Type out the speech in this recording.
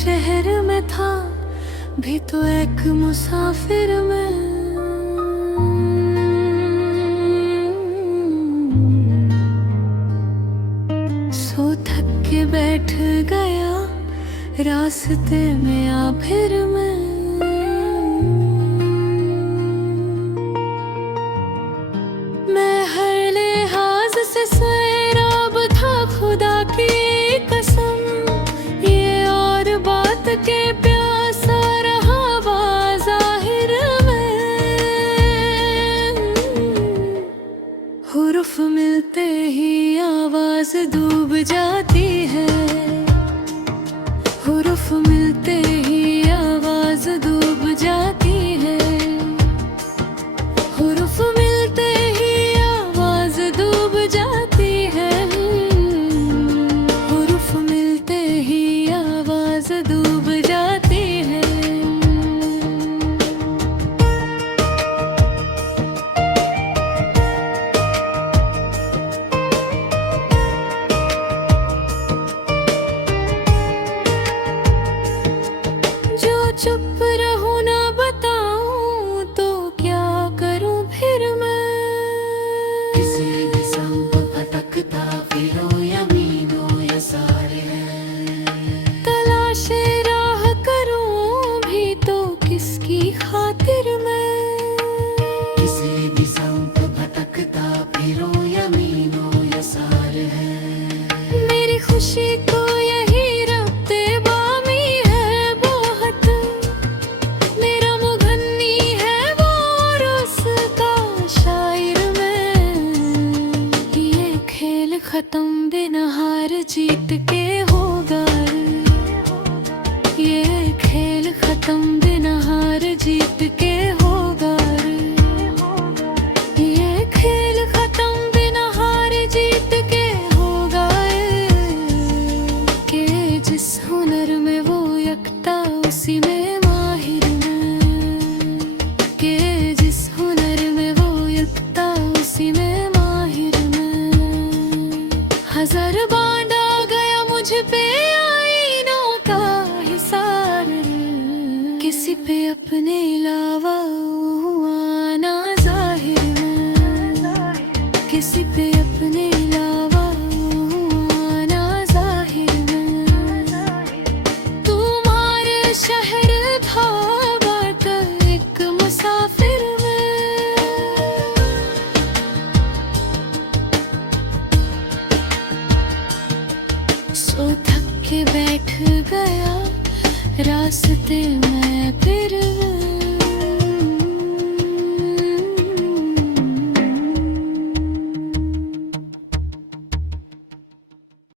शहर में था भी तो एक मुसाफिर में। सो थक के बैठ गया रास्ते में आ फिर मैं। मैं हर लिहाज से सैराब था खुदा की कसम, ये और बात के प्यासा रहा बाज़ाहिर में। हुरूफ मिलते ही आवाज डूब जाती है, हुरूफ मिलते ही आवाज डूब जाती है, हुरूफ मिलते ही आवाज डूब जाती है, हुरूफ मिलते ही आवाज डूब जाती है। जो चुप रहूं ना बताऊं तो क्या करूं फिर मैं। किसी भी संग भटकता फिरो यमीनो यसार है। तलाशे राह करूं भी तो किसकी खातिर मैं। किसी भी संग भटकता फिरो यमीनो यसार है। मेरी खुशी को यही रब्ते बामी है बहुत, मेरा मुगन्नी है वो और उसका शायर मैं। ये खेल खत्म बिना हार जीत के होगा, ये खेल खत्म बिना हार जीत के होगा, ये खेल खत्म बिना हार जीत के होगा। कि जिस हुनर में वो यकता उसी में माहिर मैं, कि जिस हुनर में वो यकता उसी में माहिर मैं। हजार बांधा गया मुझ पे आईनों का हिसार, किसी पे अपने अलावा हुआ ना जाहिर मैं, किसी पे अपने अलावा हुआ ना जाहिर मैं। तुम्हारे शहर था बात एक मुसाफिर में। सो थक के बैठ गया रास्ते में फिर